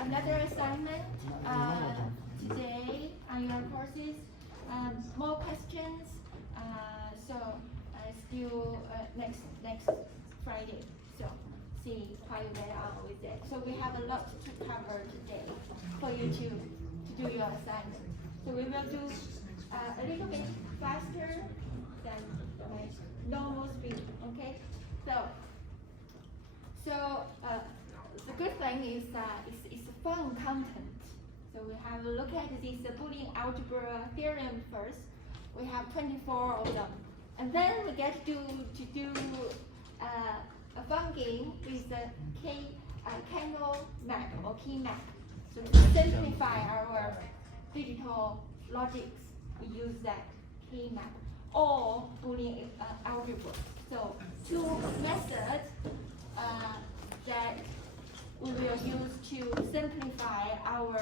another assignment today on your courses. More questions. So still next Friday. So see how you get on with it. So we have a lot to cover today for you to do your assignment. So we will do a little bit faster than my normal speed. Okay. So the good thing is that it's fun content. So we have a look at this Boolean algebra theorem first. We have 24 of them, and then we get to do a fun game with the Kano map or key map. So to simplify our digital logics, we use that key map or Boolean algebra. So two methods that we will use to simplify our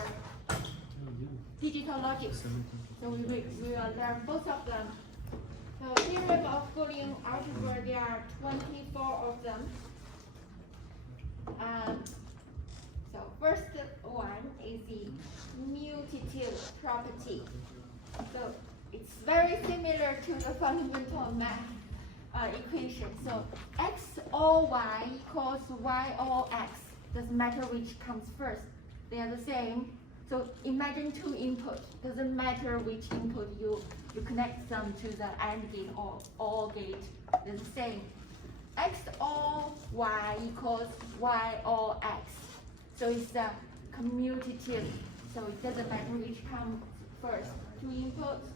digital logic. So we will learn both of them. So theorem of Boolean algebra, there are 24 of them. So first one is the mutative property. So it's very similar to the fundamental math equation. So x or y equals y or x. Doesn't matter which comes first. They are the same. So imagine two inputs. Doesn't matter which input you connect them to the AND gate or OR gate. They're the same. X or y equals y or x. So it's commutative. So it doesn't matter which comes first. Two inputs.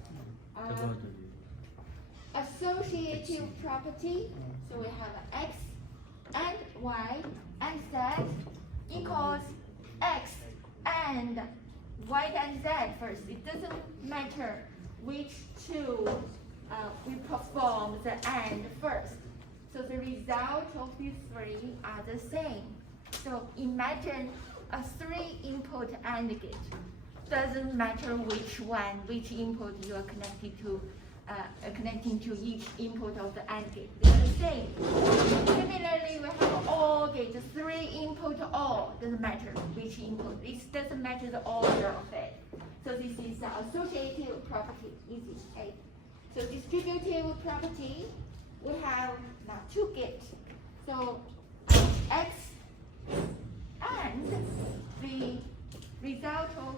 Associative property. So we have x and y and z equals x and y and z first. It doesn't matter which two we perform the AND first. So the result of these three are the same. So imagine a 3-input AND gate. Doesn't matter which input you are connected to, connecting to each input of the AND gate. They are the same. Similarly, we have OR gate, 3-input OR. Doesn't matter which input. It doesn't matter the order of it. So this is the associative property. Easy. Okay. So distributive property, we have now 2 gates. So x and the result of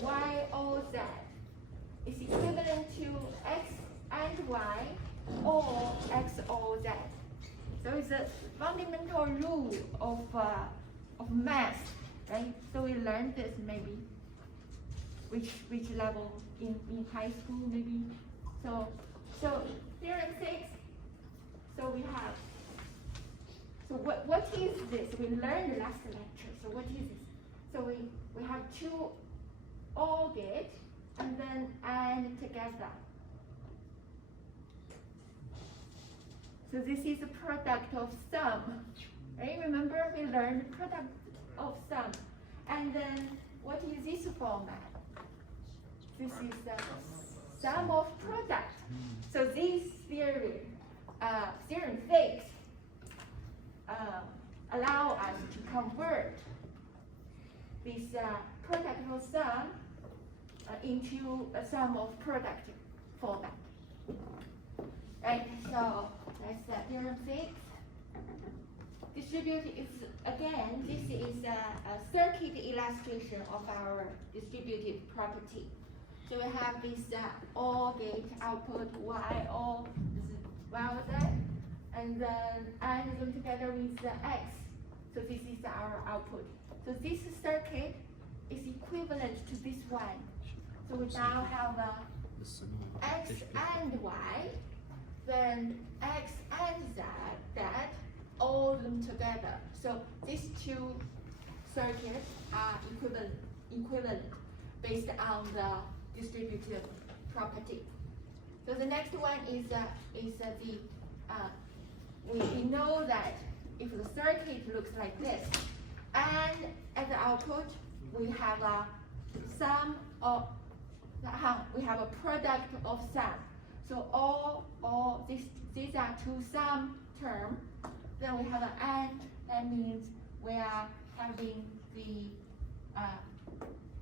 y or z is equivalent to x and y or x or z. So it's a fundamental rule of math, right? So we learned this maybe which level in high school maybe. So theorem 6. So we have. So what is this? We learned last lecture. So what is this? So we have 2 OR gates and then AND together. So this is a product of sum. Right? Remember we learned product of sum. And then what is this format? This is the sum of product. So this theorem 6 allow us to convert this product of sum into a sum of product format. Right, so that's theorem 6. Distributed is, again, this is a circuit illustration of our distributive property. So we have this OR gate output Y or Z, and then add them together with the X. So this is our output. So this circuit is equivalent to this one. So we now have X and Y, then X and Z, that all them together. So these two circuits are equivalent based on the distributive property. So the next one is we know that if the circuit looks like this, and at the output we have a sum of we have a product of sum. So all these are two sum terms. Then we have an AND. That means we are having the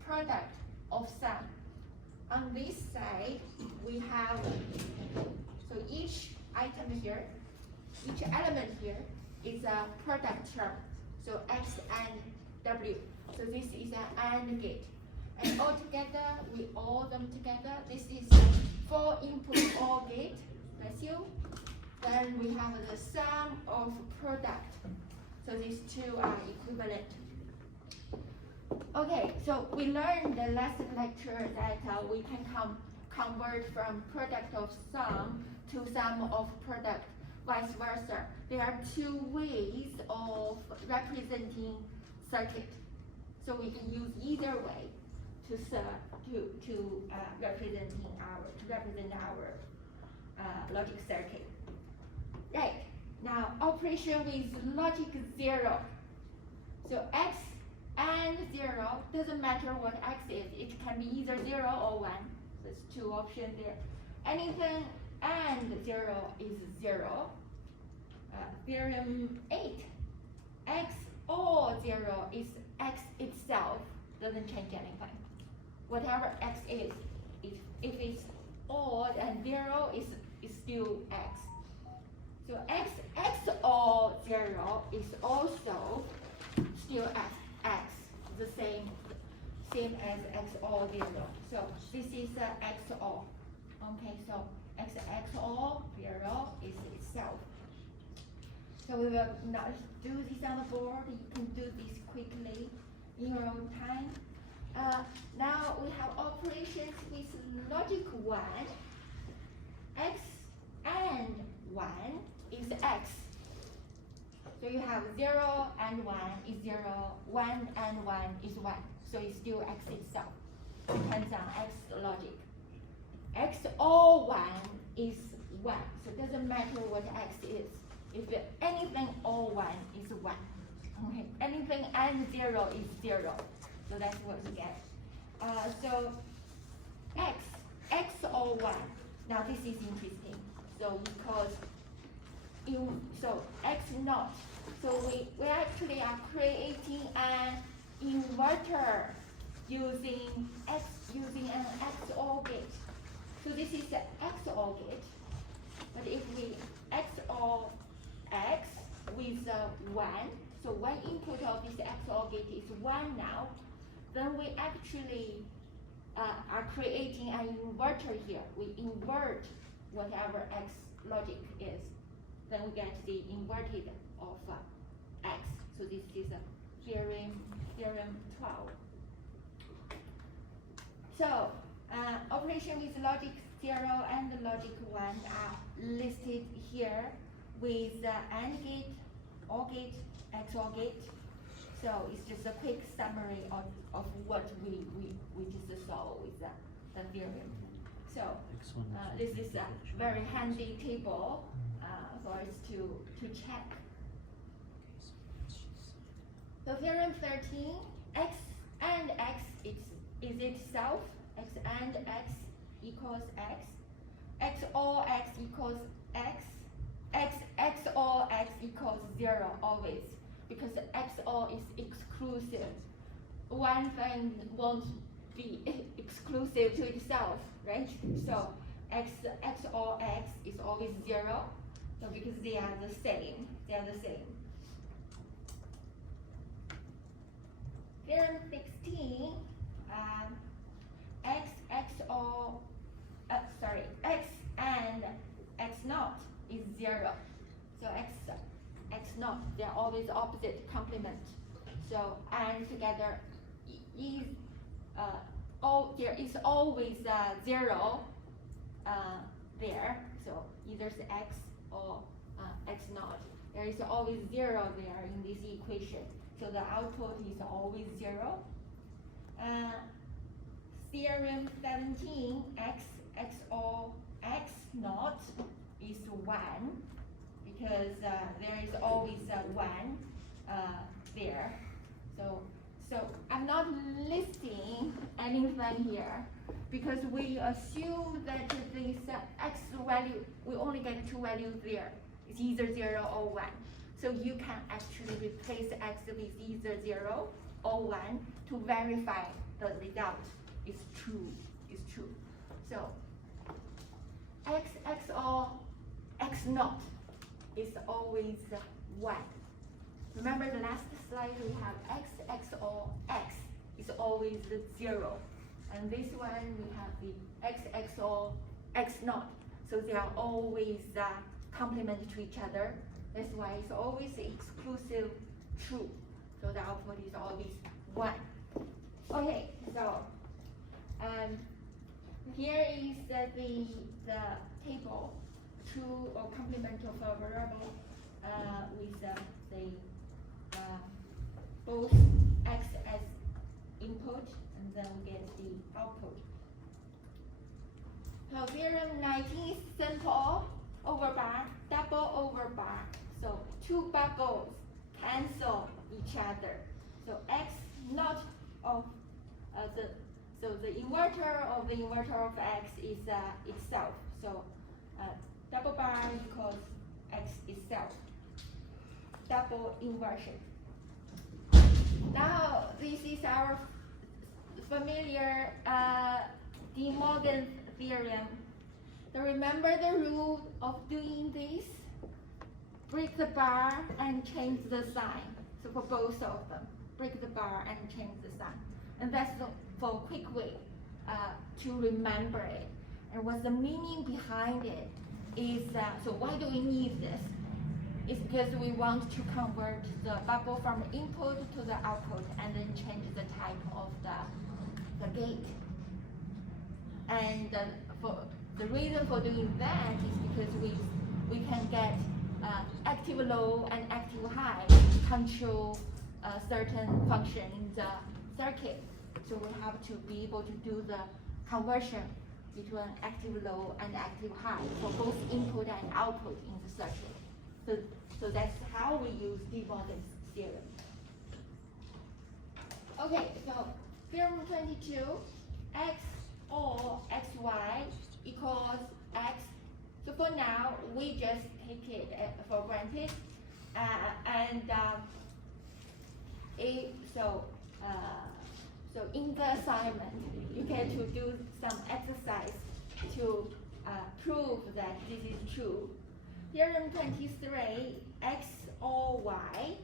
product of sum. On this side, we have, so each item here, each element here is a product term. So X and W. So this is an AND gate. And all together, we all them together. This is 4 input OR gate. That's you. Then we have the sum of product. So these two are equivalent. Okay, so we learned the last lecture that we can convert from product of sum to sum of product, vice versa. There are 2 ways of representing circuit. So we can use either way to represent our logic circuit. Right, now operation with logic 0. So X and 0, doesn't matter what X is, it can be either 0 or 1. There's 2 options there. Anything and 0 is 0. Theorem 8, X or 0 is X itself, doesn't change anything. Whatever X is, if it's odd and 0 is still X. So X or 0 is also still X, the same as X or 0. So this is X or. Okay, so X or 0 is itself. So we will not do this on the board. You can do this quickly in your own time. Now we have operations with logic 1. X and 1 is X. So you have 0 and 1 is 0, 1 and 1 is 1. So it's still X itself. Depends on X logic. X or 1 is 1. So it doesn't matter what X is. If anything or 1 is 1. Okay. Anything and 0 is 0. So that's what we get. So X or 1. Now this is interesting. So because so X naught. So we actually are creating an inverter using an XOR gate. So this is an XOR gate. But if we XOR X with 1, so one input of this XOR gate is 1 now, then we actually are creating an inverter here. We invert whatever X logic is. Then we get the inverted of X. So this is theorem 12. So operation with logic 0 and logic 1 are listed here with AND gate, OR gate, XOR gate. So it's just a quick summary of what we just saw with the theorem. So this is a very handy table for us to check. So theorem 13, X and X is itself, X and X equals X. X or X equals X. X or X equals 0 always, because X or is exclusive. One thing won't be exclusive to itself, right? So X or X is always 0. So because they are the same, Theorem 16, X and X naught is 0. So X naught, they're always opposite complement. So and together is there is always 0 there. So either it's X or X naught. There is always 0 there in this equation. So the output is always 0. Theorem 17, X or X naught is 1, because there is always 1 there. So I'm not listing anything here, because we assume that this X value, we only get 2 values there. It's either 0 or 1. So you can actually replace X with either 0 or 1 to verify the result is true. So x XOR x naught is always 1. Remember the last slide we have x XOR x is always 0. And this one we have the x XOR x naught. So they are always complement to each other. That's why it's always exclusive true. So the output is always 1. Okay, so here is the table, true or complement of a variable with both x as input, and then we get the output. So theorem 19 is simple, overbar, double overbar. So 2 bubbles cancel each other. So x naught of the inverter of the inverter of x is itself. So double bar equals x itself. Double inversion. Now this is our familiar De Morgan theorem. So remember the rule of doing this? Break the bar and change the sign. So for both of them, break the bar and change the sign. And that's for a quick way to remember it. And what's the meaning behind it is so why do we need this? It's because we want to convert the bubble from input to the output and then change the type of the gate. And for the reason for doing that is because we can get active low and active high control a certain function in the circuit. So we have to be able to do the conversion between active low and active high for both input and output in the circuit. So that's how we use De Morgan's theorem. Okay, so theorem 22, x or xy equals x. So for now, we just take it for granted. So in the assignment, you get to do some exercise to prove that this is true. Theorem 23, x or y,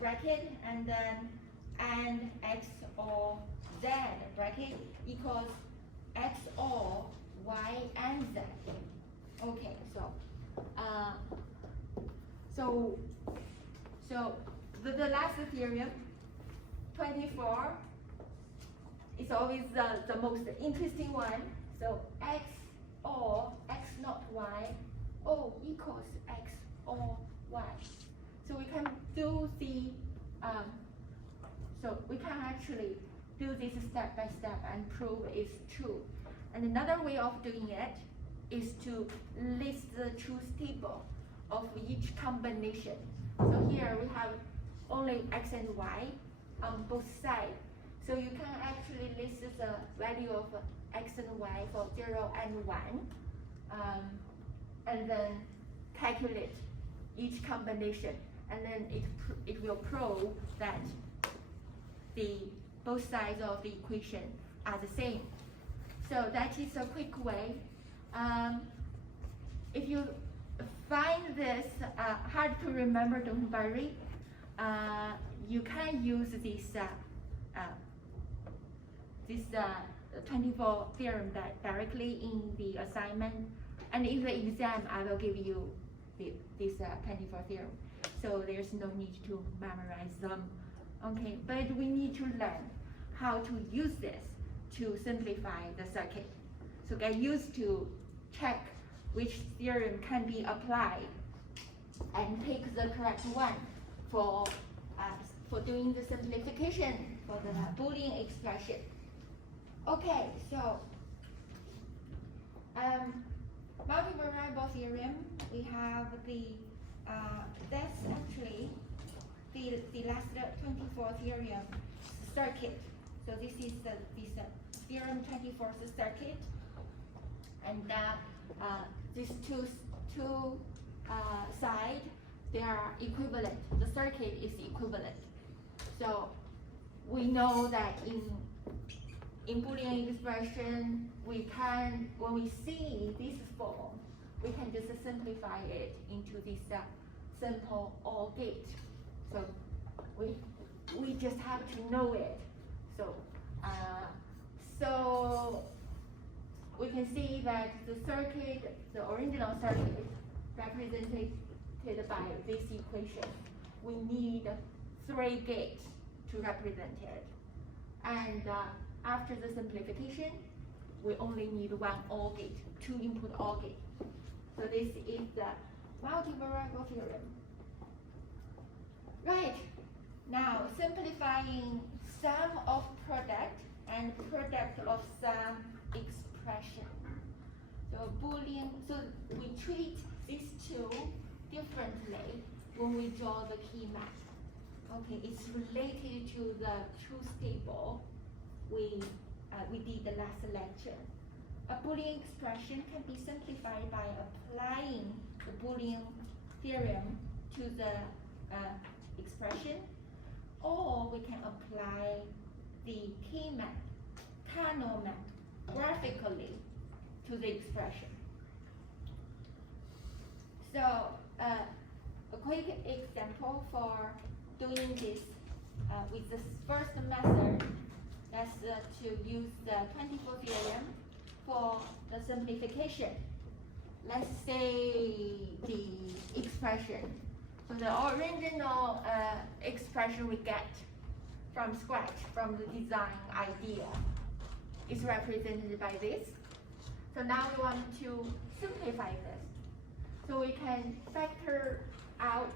bracket, and then and x or z, bracket, equals x or y and z. Okay, so the last theorem, 24, is always the most interesting one. So x or x naught y, O equals x or y. So we can do we can actually do this step by step and prove it's true. And another way of doing it is to list the truth table of each combination. So here we have only x and y on both sides. So you can actually list the value of x and y for 0 and 1, and then calculate each combination, and then it will prove that both sides of the equation are the same. So that is a quick way. If you find this hard to remember, don't worry. You can use this 24 theorem directly in the assignment, and in the exam I will give you this 24 theorem. So there's no need to memorize them. Okay, but we need to learn how to use this to simplify the circuit. So get used to check which theorem can be applied and pick the correct one for doing the simplification for the Boolean expression. Okay, so multivariable theorem, we have that's actually the last 24 theorem circuit. So this is this theorem 24 circuit, and these two sides, they are equivalent. The circuit is equivalent. So we know that in Boolean expression, we can, when we see this form, we can just simplify it into this simple OR gate. So we just have to know it. So so we can see that the circuit, the original circuit, represented by this equation. We need 3 gates to represent it. And after the simplification, we only need 1 OR gate, 2 input OR gate. So this is the multivariable theorem. Right, now simplifying sum of product and product of sum expression. So Boolean, so we treat these two differently when we draw the key map. Okay, it's related to the truth table we did the last lecture. A Boolean expression can be simplified by applying the Boolean theorem to the expression, or we can apply the key map, Kano map, graphically to the expression. So a quick example for doing this with the first method, that's to use the 24 theorem for the simplification. Let's say the expression. So the original expression we get from scratch, from the design idea, is represented by this. So now we want to simplify this. So we can factor out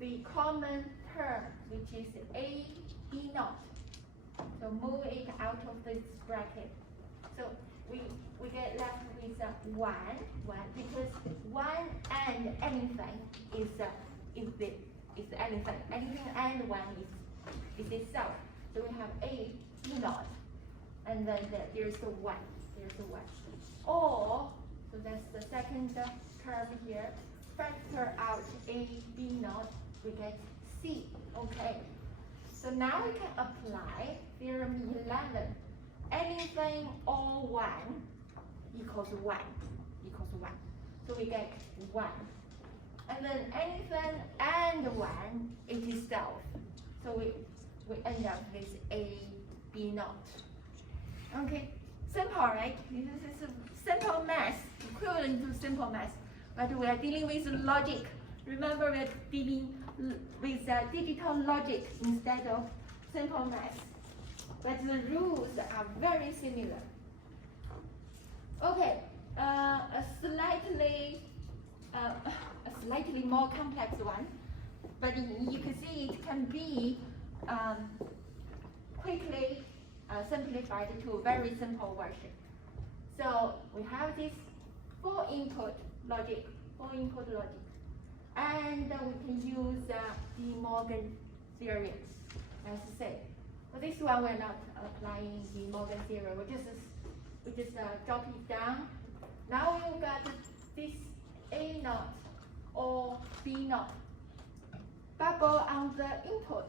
the common term, which is A, B naught. So move it out of this bracket. So we get left with 1, because 1 and anything is anything. Anything and 1 is itself. So we have A, B naught, and then there's the 1. There's the 1. Or, so that's the second term here. Factor out A, B naught, we get C. Okay. So now we can apply theorem 11. Anything or 1 equals 1 equals 1. So we get 1. And then anything and 1 is itself. So we end up with A, B naught. Okay, simple, right? This is a simple math, equivalent to simple math. But we are dealing with logic. Remember, we are dealing with digital logic instead of simple math. But the rules are very similar. Okay, a slightly more complex one, but you can see it can be quickly simplified to a very simple version. So we have this 4 input logic, and we can use De Morgan theorem, let's say. For this one, we're not applying De Morgan theorem. We just drop it down. Now you got this A naught or B naught bubble on the input.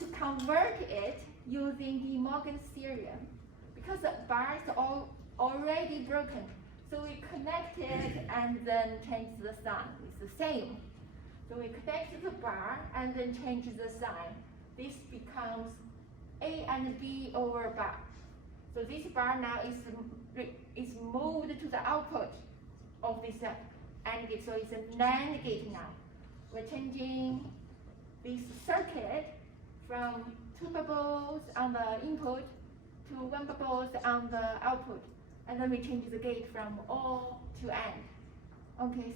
To convert it using De Morgan's theorem, because the bar is already broken, so we connect it and then change the sign. It's the same. So we connect the bar and then change the sign. This becomes A and B over bar. So this bar now is moved to the output of this AND gate. So it's a NAND gate now. We're changing this circuit from 2 bubbles on the input to 1 bubbles on the output. And then we change the gate from OR to AND. Okay,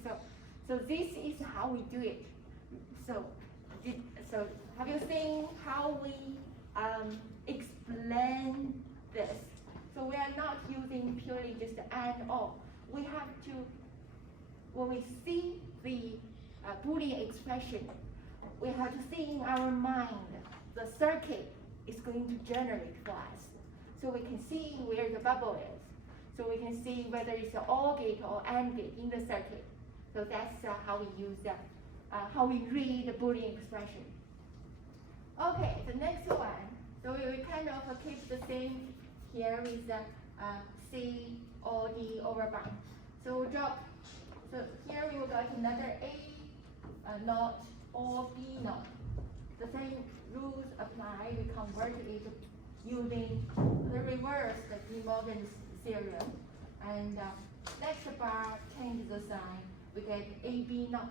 so this is how we do it. So have you seen how we explain this? So we are not using purely just AND OR. We have to, when we see the Boolean expression, we have to see in our mind the circuit is going to generate for us. So we can see where the bubble is. So we can see whether it's an OR gate or AND gate in the circuit. So that's how we use how we read the Boolean expression. Okay, the next one. So we kind of keep the same here with the C or D over bar. So we drop. So here we will got another A naught or B naught. The same rules apply. We convert it using the reverse, the De Morgan theorem. And next bar change the sign. We get AB naught.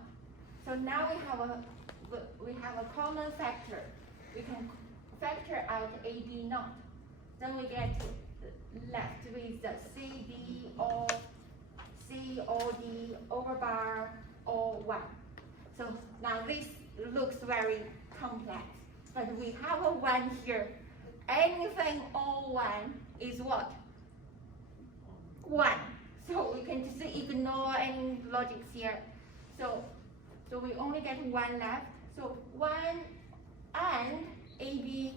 So now we have a common factor. We can factor out AB naught. Then we get left with the CD or C or D over bar or 1. So now this looks very complex, but we have a 1 here. Anything or 1 is what? 1. So we can just ignore any logics here. So we only get 1 left. So 1 and AB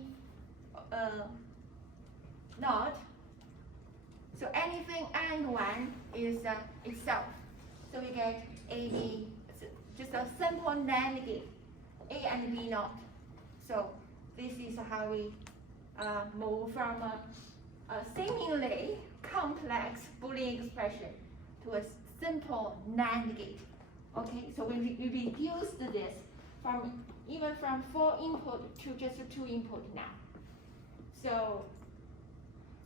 naught. So anything and 1 is itself. So we get AB, just a simple NAND gate, A and B naught. So this is how we move from a seemingly complex Boolean expression to a simple NAND gate. Okay, so we reduced this even from 4 input to just 2 input now. So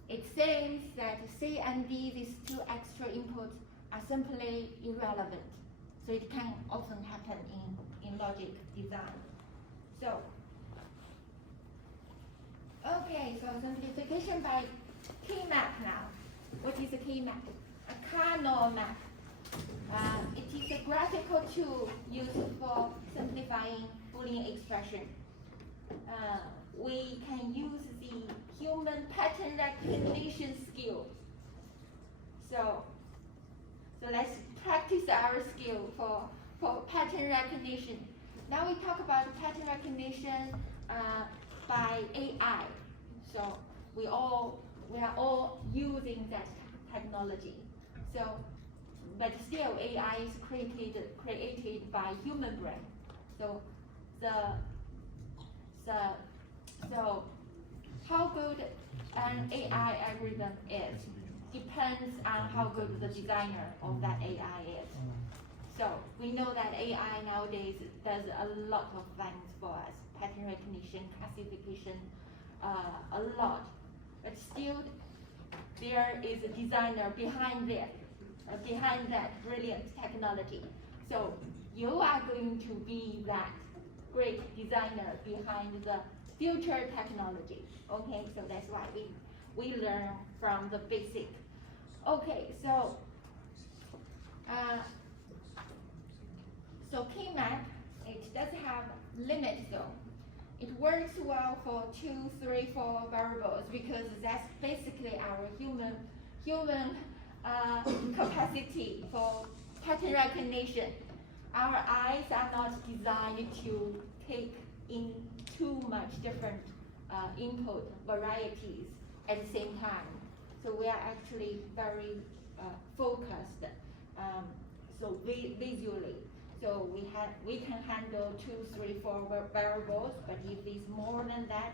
it seems that C and D, these 2 extra inputs, are simply irrelevant. So it can often happen in logic design. So, okay, so simplification by key map now. What is a key map? A Carnot map. It is a graphical tool used for simplifying Boolean expression. We can use the human pattern recognition skill. So let's practice our skill for pattern recognition. Now we talk about pattern recognition by AI. So we are all using that technology. So, but still AI is created by human brain. So so how good an AI algorithm is depends on how good the designer of that AI is. So we know that AI nowadays does a lot of things for us, pattern recognition, classification, a lot. But still, there is a designer behind that brilliant technology. So you are going to be that great designer behind the future technology. Okay, so that's why we learn from the basic. Okay, so key map, it does have limits though. It works well for 2, 3, 4 variables because that's basically our human capacity for pattern recognition. Our eyes are not designed to take in too much different input varieties at the same time. So we are actually very focused, so visually. So we can handle 2, 3, 4 variables, but if it's more than that,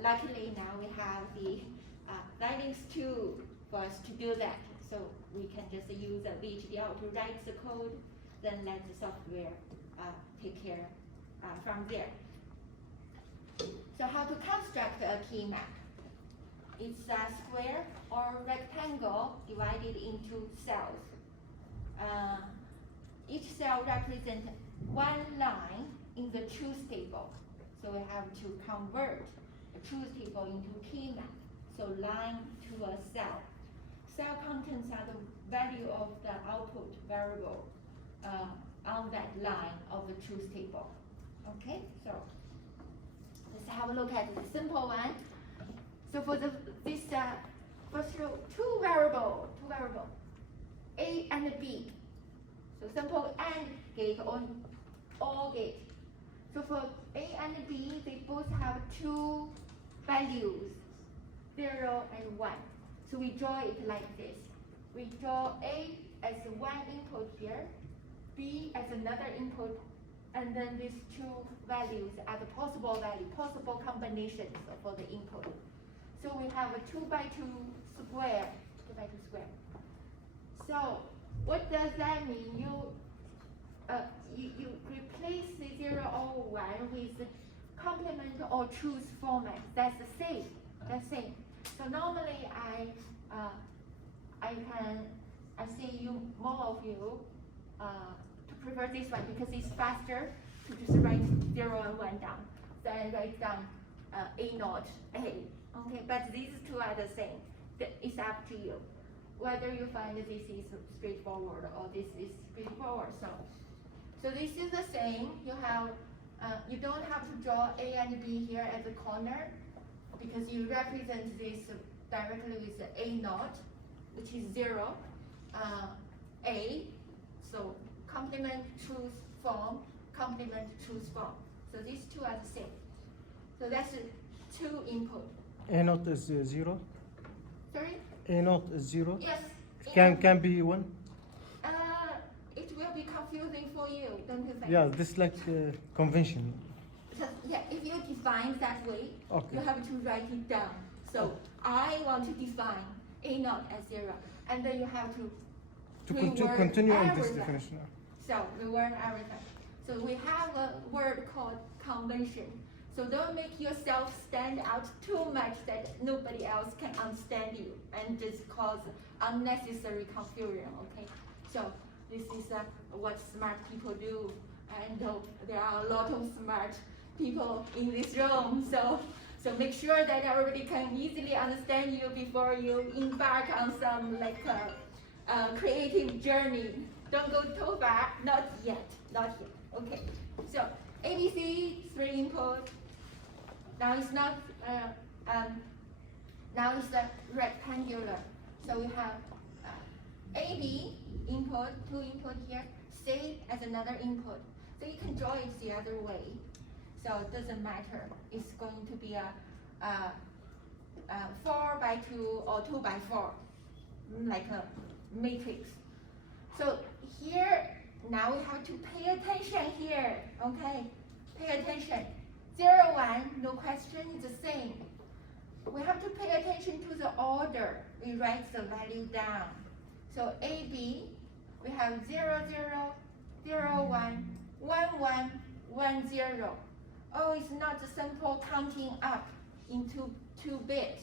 luckily now we have the Linux tool for us to do that. So we can just use a VHDL to write the code, then let the software take care from there. So how to construct a key map? It's a square or rectangle divided into cells. Each cell represents one line in the truth table. So we have to convert a truth table into key map. So line to a cell. Cell contents are the value of the output variable on that line of the truth table. Okay, so let's have a look at the simple one. So for this first row, two variable, A and B. So simple AND gate or OR gate. So for A and B, they both have two values, 0 and 1. So we draw it like this. We draw A as one input here, B as another input and then these two values are the possible value, possible combinations for the input. So we have a 2 by 2 square, 2 by 2 square. So what does that mean? You replace the 0 or 1 with the complement or choose format. That's the same. That's same. So normally I see you, more of you, to prefer this one because it's faster to just write 0 and 1 down. So I write down A naught A. Okay, but these two are the same. It's up to you whether you find this is straightforward or this is straightforward. So this is the same. You have you don't have to draw A and B here at the corner because you represent this directly with the A naught, which is 0, A. So complement choose form, complement choose form. So these two are the same. So that's two input. A naught is 0. Sorry? A naught is 0. Yes. Can be 1. It will be confusing for you, don't you think? Yeah, this like convention. So, yeah, if you define that way, Okay. you have to write it down. So I want to define A naught as 0, and then you have to reword continue on this everything. definition. So reword everything. So we have a word called convention. So don't make yourself stand out too much that nobody else can understand you and just cause unnecessary confusion, okay? So this is what smart people do. And there are a lot of smart people in this room. So make sure that everybody can easily understand you before you embark on some creative journey. Don't go too far, not yet. Okay, so ABC, 3 input. Now it's not, now it's rectangular. So we have AB input, 2 input here, C as another input. So you can draw it the other way. So it doesn't matter. It's going to be a 4 by 2 or 2 by 4, like a matrix. So here, now we have to pay attention here, okay? Pay attention. 0, 1, no question, it's the same. We have to pay attention to the order. We write the value down. So AB, we have 0, 0, 0, 1, 1, 1, 1, 0. Oh, it's not a simple counting up into 2-bit.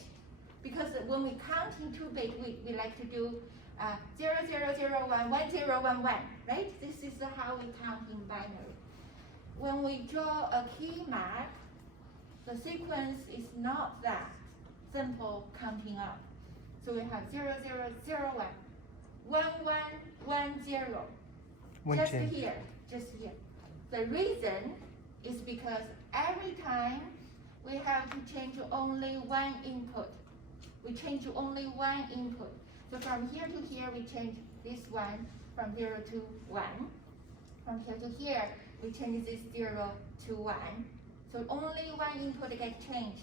Because when we count in 2-bit, we like to do 0, 0, 0, 1, 1, 0, 1, 1, right? This is how we count in binary. When we draw a key map, the sequence is not that simple counting up. So we have 0, 0, 0, 1, 1, 1, 1, 0. Just here. The reason is because every time we have to change only one input. We change only one input. So from here to here, we change this one from 0 to 1. From here to here, we change this 0 to 1. So only one input gets changed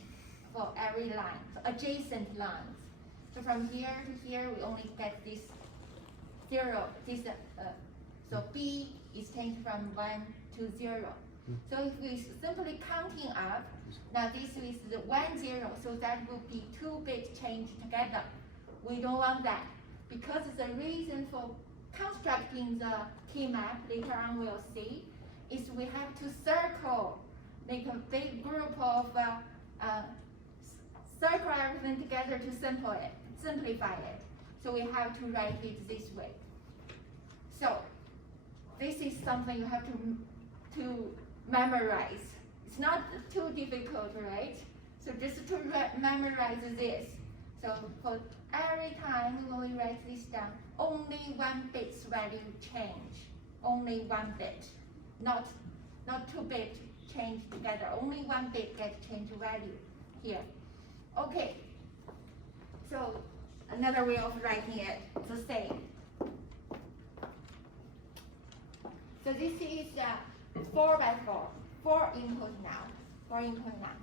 for every line, for adjacent lines. So from here to here, we only get this 0. So B is changed from 1 to 0. So if we simply counting up, now this is the 1, 0, so that will be 2-bit change together. We don't want that because the reason for constructing the key map, later on we'll see, is we have to circle, make a big group of circle everything together to simplify it. So we have to write it this way. So this is something you have to memorize. It's not too difficult, right? So just to memorize this. So for every time when we write this down, only 1 bit's value change. Only 1 bit. Not 2 bit change together. Only 1 bit gets changed value here. Okay. So another way of writing it is the same. So this is 4 by 4. 4 input now. 4 input now.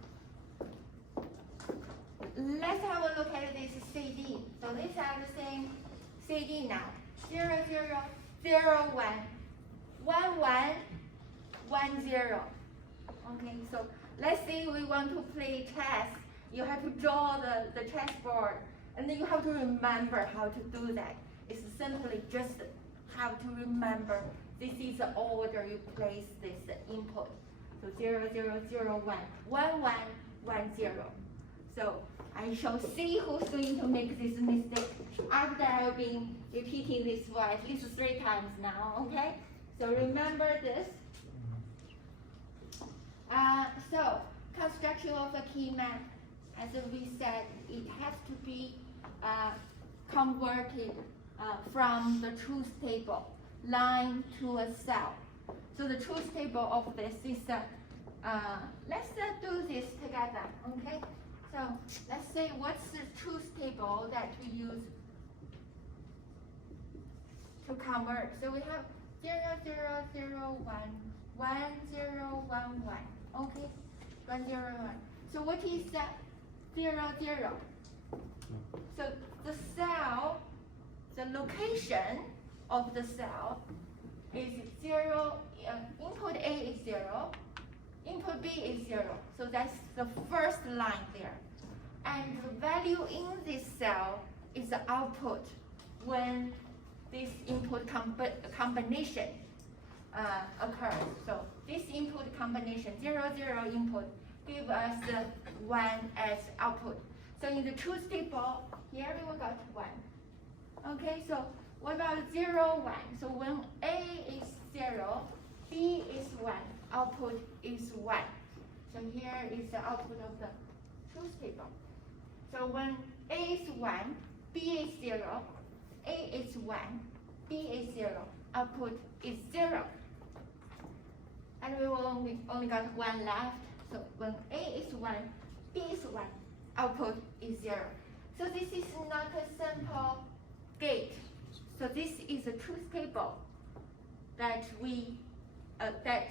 Let's have a look at this CD. So these are the same CD now. 0, 0, 0, 1, 1, 1, 1, 0. Okay, so let's say we want to play chess. You have to draw the chessboard, and then you have to remember how to do that. It's simply just have to remember this is the order you place this input. So 0, 0, 0, 1, 1, 1, 1, 0. So I shall see who's going to make this mistake after I've been repeating this for at least 3 times now, okay? So remember this. So construction of a key map, as we said, it has to be converted from the truth table line to a cell. So the truth table of this is, let's do this together, okay? So let's say what's the truth table that we use to convert. So we have 0, 0, 0, 1, 1, 0, 1, 1, okay? 1, 0, 1. So what is that? 0, 0. So the cell, the location of the cell is 0, input A is 0, input B is 0. So that's the first line there. And the value in this cell is the output when this input combination occurs. So this input combination, 0, 0 input, give us the 1 as output. So in the truth table, here we got 1. Okay, so what about 0, 1? So when A is 0, B is 1, output is 1. So here is the output of the truth table. So when A is 1, B is 0, A is 1, B is 0, output is 0. And we will only got 1 left. So when A is 1, B is 1, output is 0. So this is not a simple gate. So this is a truth table that that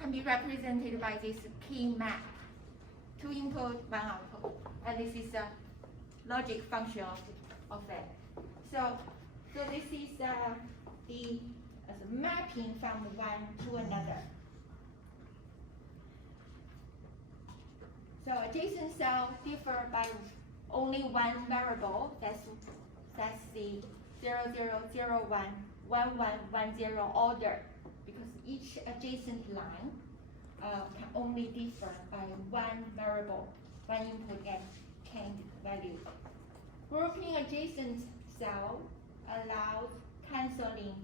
can be represented by this key map. 2 input, 1 output, and this is a logic function of it. So this is the mapping from one to another. So adjacent cells differ by only one variable. That's the 0, 0, 0, 1, 1, 1, 1, 0 order, because each adjacent line can only differ by one variable, one input and change value. Grouping adjacent cell allows canceling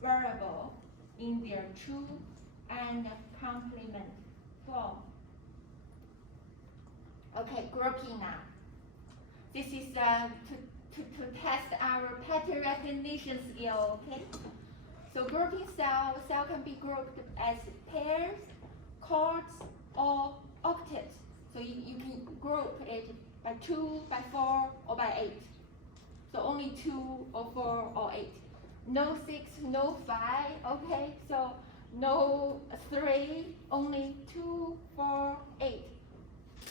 variable in their true and complement form. Okay, grouping now. This is to test our pattern recognition skill, okay? So grouping cell can be grouped as pairs, chords, or octets. So you can group it by 2, by 4, or by 8. So only 2 or 4 or 8. No 6, no 5, okay? So no 3, only 2, 4, 8.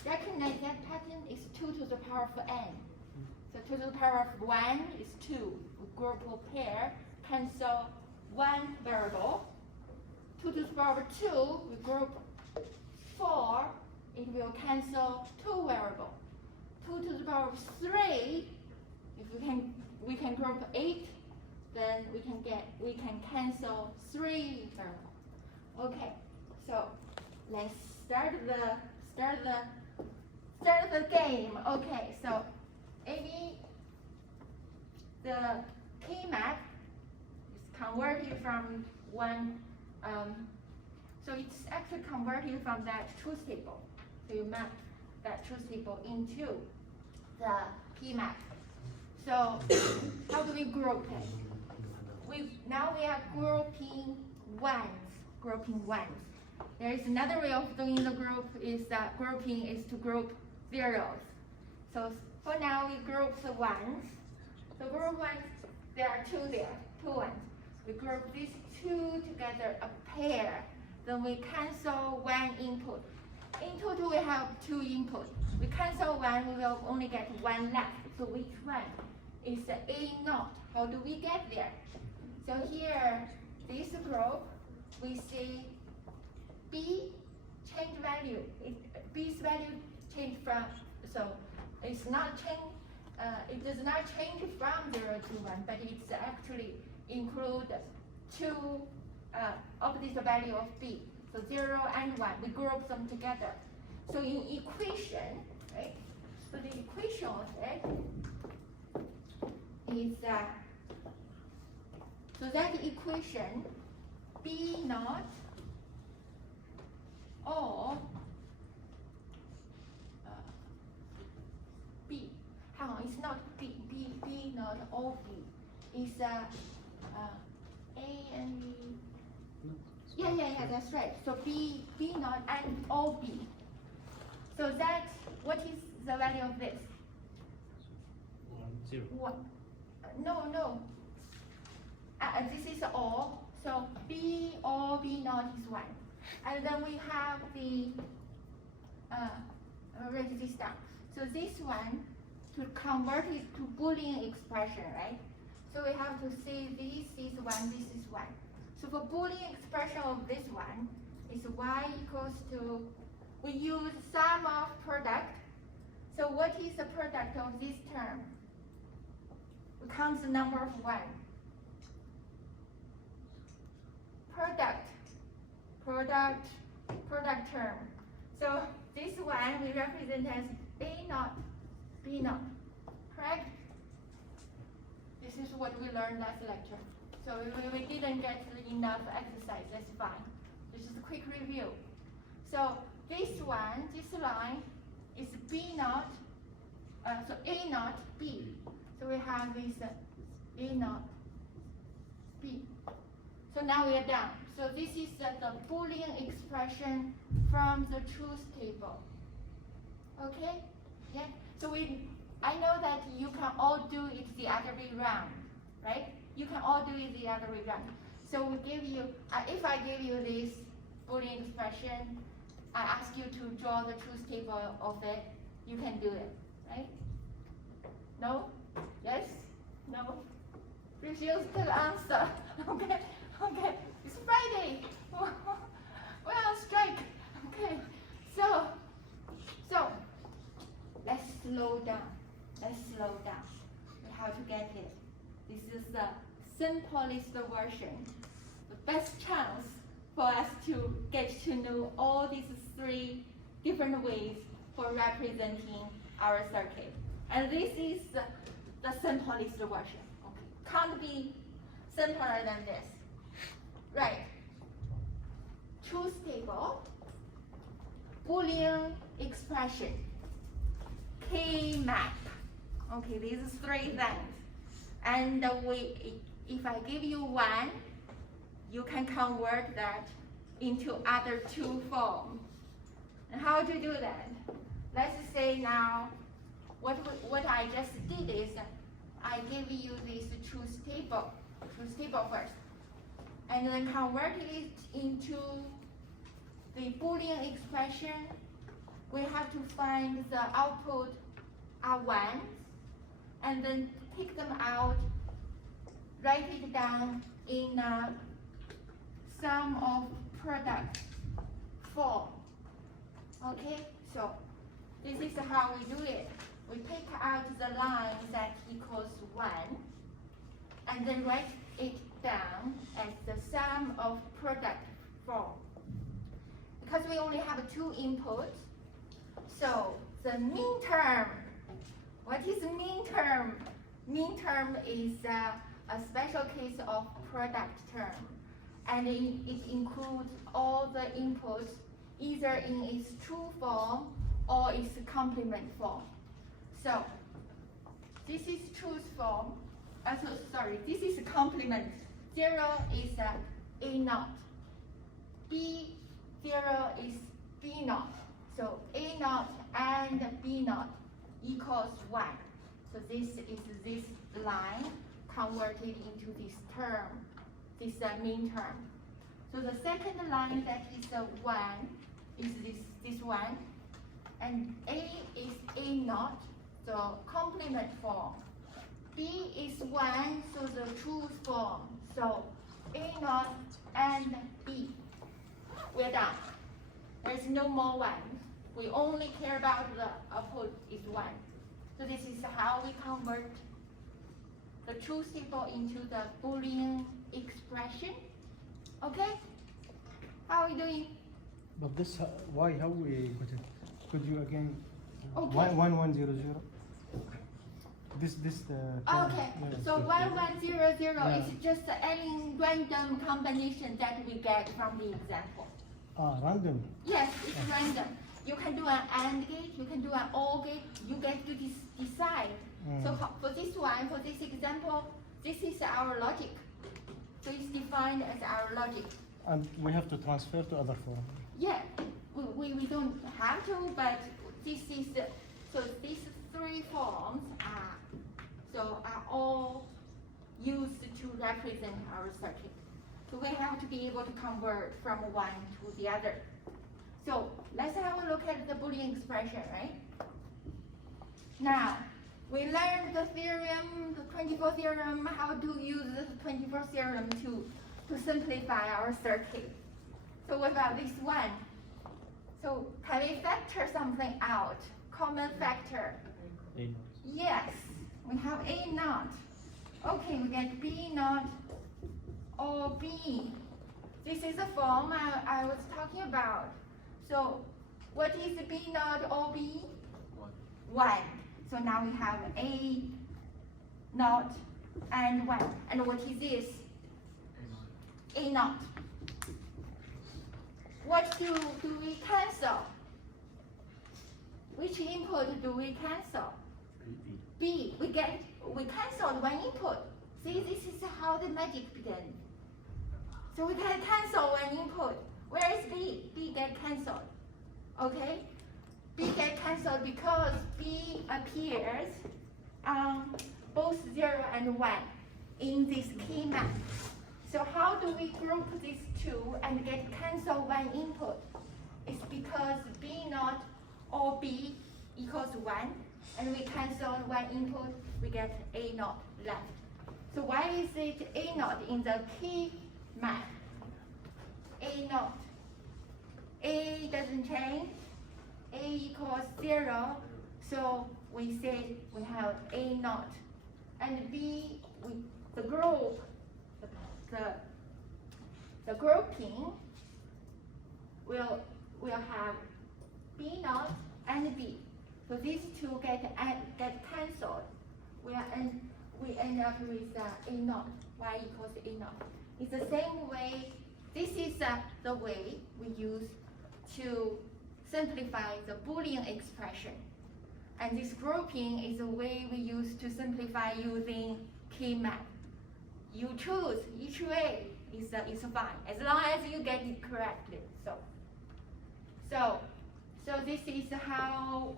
Recognize that pattern is 2 to the power of n. So 2 to the power of 1 is 2. We group or pair, cancel 1 variable. 2 to the power of 2, we group 4, it will cancel 2 variable. 2 to the power of 3, if we can group 8, then we can cancel 3 variable. Okay, so let's start the game. Okay, so AB, the key map is converted from one. So it's actually converted from that truth table. So you map that truth table into the key map. So how do we group it? Now we are grouping ones. There is another way of doing the group is that grouping is to group zeros. So for now we group the ones. So group ones, there are 2 there, 2 ones. We group these 2 together, a pair. Then we cancel 1 input. In total we have 2 inputs. We cancel 1, we will only get 1 left. So which one is the A0? How do we get there? So here, this group, we see B change value. B's value change from, so it's not change. It does not change from 0 to 1, but it's actually include two opposite value of B. So 0 and 1, we group them together. So in equation, right? So the equation of it is so that equation B naught or B. Hang on, it's not B not or B. It's A and B. Yeah, that's right. So B naught and O B. So that, what is the value of this? 0. What? No. This is all. So B or B naught is 1. And then we have the, write this down. So this one, to convert it to Boolean expression, right? So we have to say this is 1, this is 1. So for Boolean expression of this one, is y equals to, we use sum of product. So what is the product of this term? We count the number of 1. Product term. So this one we represent as A naught, B naught, correct? This is what we learned last lecture. So we didn't get enough exercise, that's fine. This is a quick review. So this one, this line is B naught, so A naught, B. So we have this A naught, B. So now we are done. So this is the Boolean expression from the truth table. Okay? Yeah. So I know that you can all do it the other way around, right? You can all do it the other way around. So we give you, if I give you this Boolean expression, I ask you to draw the truth table of it, you can do it, right? No? Yes? No? Refuse to answer. Okay. It's Friday. We're on strike. Okay. So let's slow down. We have to get it. This is the simplest version. The best chance for us to get to know all these 3 different ways for representing our circuit. And this is the simplest version. Okay. Can't be simpler than this. Right. Truth table, Boolean expression, K map. Okay, these 3 things. And if I give you 1, you can convert that into other 2 forms. And how to do that? Let's say now, what I just did is, I give you this truth table first, and then convert it into the Boolean expression. We have to find the output are 1, and then pick them out, write it down in a sum of product form. Okay, so this is how we do it. We pick out the line that equals 1, and then write it down as the sum of product form. Because we only have 2 inputs, so the mean term, what is mean term? Mean term is a special case of product term, and it includes all the inputs either in its true form or its complement form. So this is truth form. This is complement. 0 is A naught. B0 is B naught. So A naught and B naught equals 1. So this is this line converted into this term, this mean term. So the second line that is 1 is this one, and A is A naught, so complement form. B is 1, so the truth form. So A naught and B. We're done. There's no more 1. We only care about the output is 1. So this is how we convert the truth table into the Boolean expression. Okay? How are we doing? But this, why, how we put it? Could you again? Okay. 1100. This Okay, yeah, so 1100 Yeah. is just any random combination that we get from the example. Random. Yes, it's random. You can do an AND gate, you can do an OR gate, you get to decide. So for this one, for this example, this is our logic. So it's defined as our logic. And we have to transfer to other form. Yeah, we don't have to, but this is, so these 3 forms are all used to represent our circuit. So we have to be able to convert from one to the other. So let's have a look at the Boolean expression, right? Now, we learned the theorem, the 24 theorem, how to use the 24 theorem to simplify our circuit. So what about this one? So can we factor something out? Common factor. Yes, we have A naught. Okay, we get B naught or B. This is the form I was talking about. So what is B naught or B? 1. So now we have A naught and 1. And what is this? A naught. What do we cancel? Which input do we cancel? B. We canceled one input. See, this is how the magic began. So we can cancel one input. Where is B? B get cancelled. Okay? B get cancelled because B appears on both 0 and 1 in this key map. So how do we group these two and get cancel one input? It's because B naught or B equals 1, and we cancel one input, we get A naught left. So why is it A naught in the key map? A naught. A doesn't change. A equals 0. So we say we have A naught. And B, the group, the grouping will have B naught and B. So these two get cancelled. We end up with A naught. Y equals A naught. It's the same way. This is the way we use to simplify the Boolean expression. And this grouping is the way we use to simplify using key map. You choose each way is fine, as long as you get it correctly. So this is how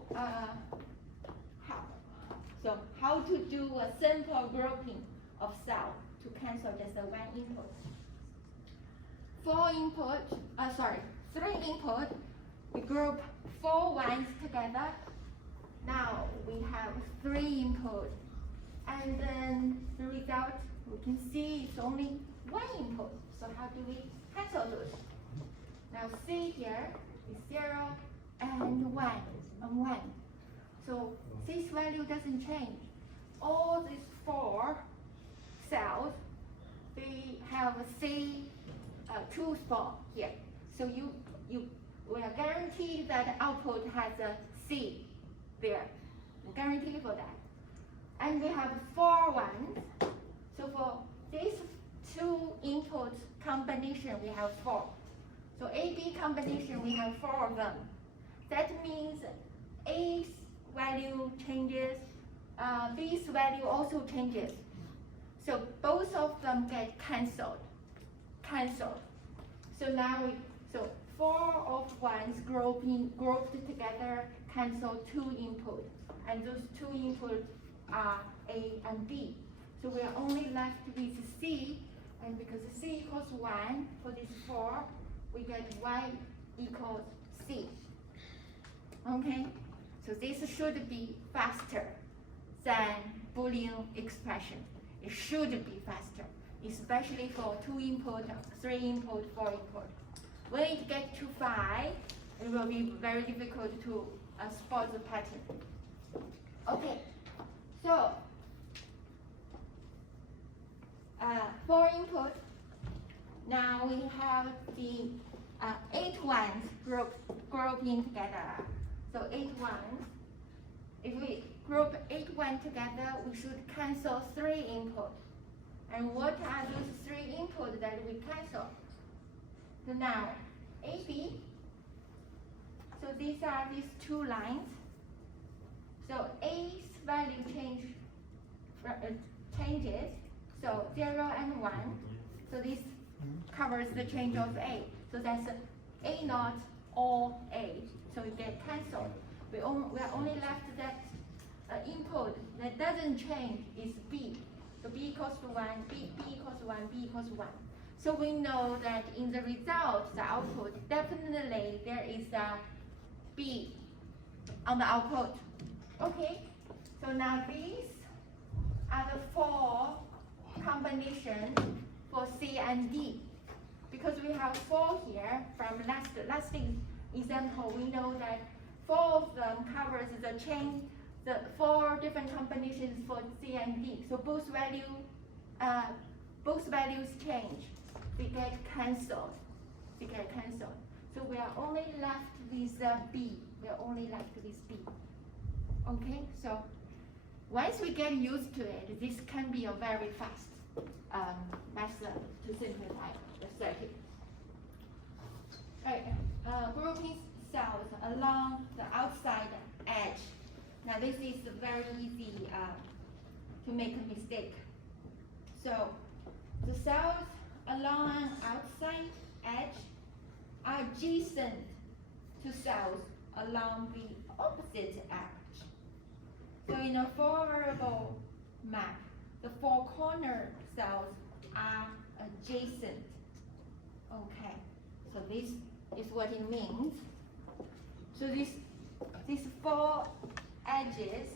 to do a simple grouping of cell to cancel just one input. 3 input, we group 4 ones together. Now we have 3 input, and then the result we can see it's only 1 input. So how do we cancel those? Now C here is 0 and 1 and 1. So this value doesn't change. All these 4 cells, they have a C truth form here. So we are guaranteed that the output has a C there. Guaranteed for that. And we have 4 ones. So for these 2 input combination, we have 4. So AB combination, we have 4 of them. That means A's value changes, B's value also changes. So both of them get cancelled. So now 4 of ones grouped together cancel 2 inputs, and those 2 inputs are A and B. So we are only left with C, and because C equals 1 for this 4, we get Y equals C. Okay, so this should be faster than Boolean expression. It should be faster, especially for 2 input, 3 input, 4 input. When it gets to 5, It will be very difficult to spot the pattern. Okay, so for input, now we have the 8 ones grouping together. So 8 ones. If we group 8 ones together, we should cancel 3 input. And what are those 3 input that we cancel? So now AB. So these are these 2 lines. So A's value changes. So 0 and 1. So this covers the change of A. So that's A naught or A. So it gets cancelled. We are only left that input that doesn't change is B. So B equals to 1, B equals 1, B equals 1. So we know that in the result, the output, definitely there is a B on the output. Okay, so now these are the 4 combinations for C and D. Because we have 4 here from last example, we know that 4 of them covers the chain, the 4 different combinations for C and D. So both values change. They get cancelled. So we are only left with B. Okay, so once we get used to it, this can be a very fast method to simplify the circuit. Right, grouping cells along the outside edge. Now this is very easy to make a mistake. So the cells along an outside edge are adjacent to cells along the opposite edge. So in a 4-variable map, the 4 corner cells are adjacent. Okay, so this is what it means. So these 4 edges,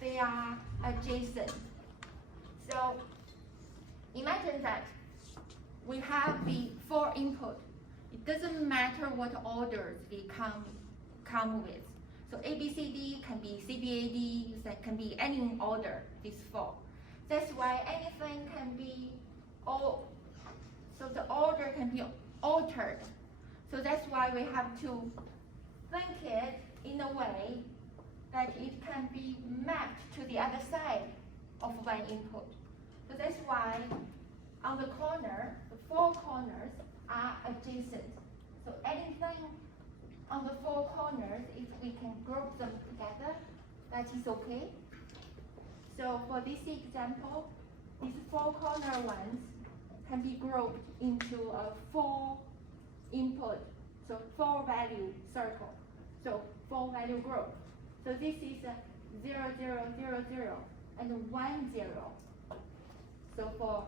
they are adjacent. So imagine that we have the 4 input. It doesn't matter what orders they come with. So A, B, C, D can be C, B, A, D, that can be any order, these 4. That's why anything can be, so the order can be altered. So that's why we have to think it in a way that it can be mapped to the other side of one input. So that's why on the corner, the 4 corners are adjacent. So anything on the 4 corners, if we can group them together, that is okay. So for this example, these 4 corner ones can be grouped into a 4 input, so 4 value circle. So 4 value group. So this is a 0, 0, 0, 0, and 1, 0. So for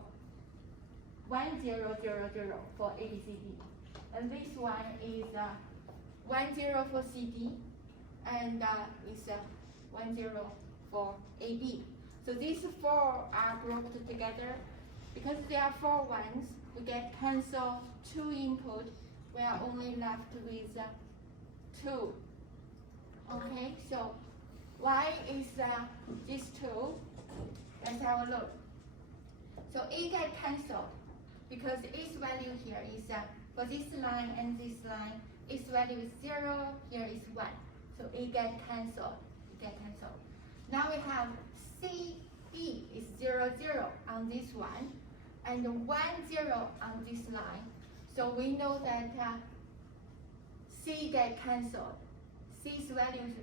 1, 0, 0, 0 for ABCD. And this one is 1, 0 for CD, and is 1, 0 for AB. So these 4 are grouped together. Because there are 4 ones, we get cancel 2 input. We are only left with 2. Okay, so why is this 2? Let's have a look. So A get cancelled because A's value here is for this line and this line, A's value is 0, here is 1. So A get cancelled. Now we have C, D is 0, 0 on this one, and 1, 0 on this line. So we know that C get cancelled. C's value,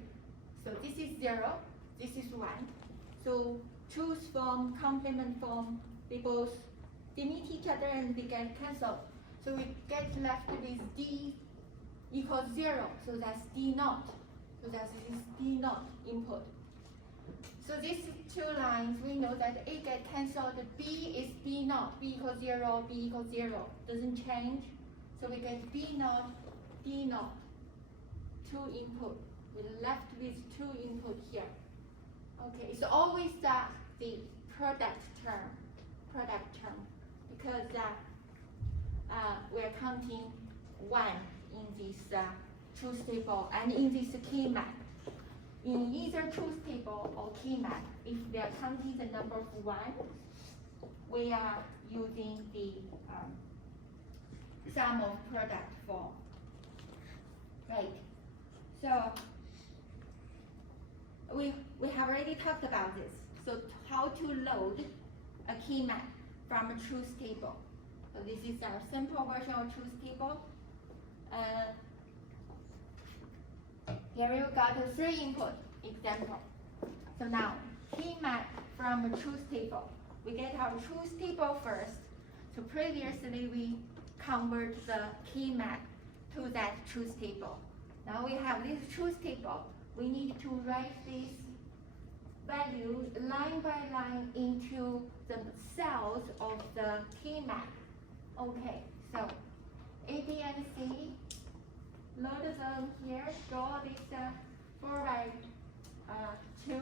so this is 0, this is 1. So choose form, complement form, they both meet each other and they get cancelled. So we get left with D equals 0, so that's D naught. So that's this D naught input. So these 2 lines, we know that A get cancelled, B is B naught, B equals 0, B equals 0, doesn't change. So we get B naught, D naught, 2 input. We're left with 2 input here. Okay, it's always the product term, because we're counting 1 in this truth table and in this key map. In either truth table or key map, if they are counting the number of 1, we are using the sum of product form. Right. So we have already talked about this. So how to load a key map from a truth table. So this is our simple version of truth table. Here we got a 3 input example. So now, key map from a truth table. We get our truth table first. So previously we convert the key map to that truth table. Now we have this truth table. We need to write this value line by line into the cells of the key map. Okay, so A, B, and C, load them here, draw this 4x2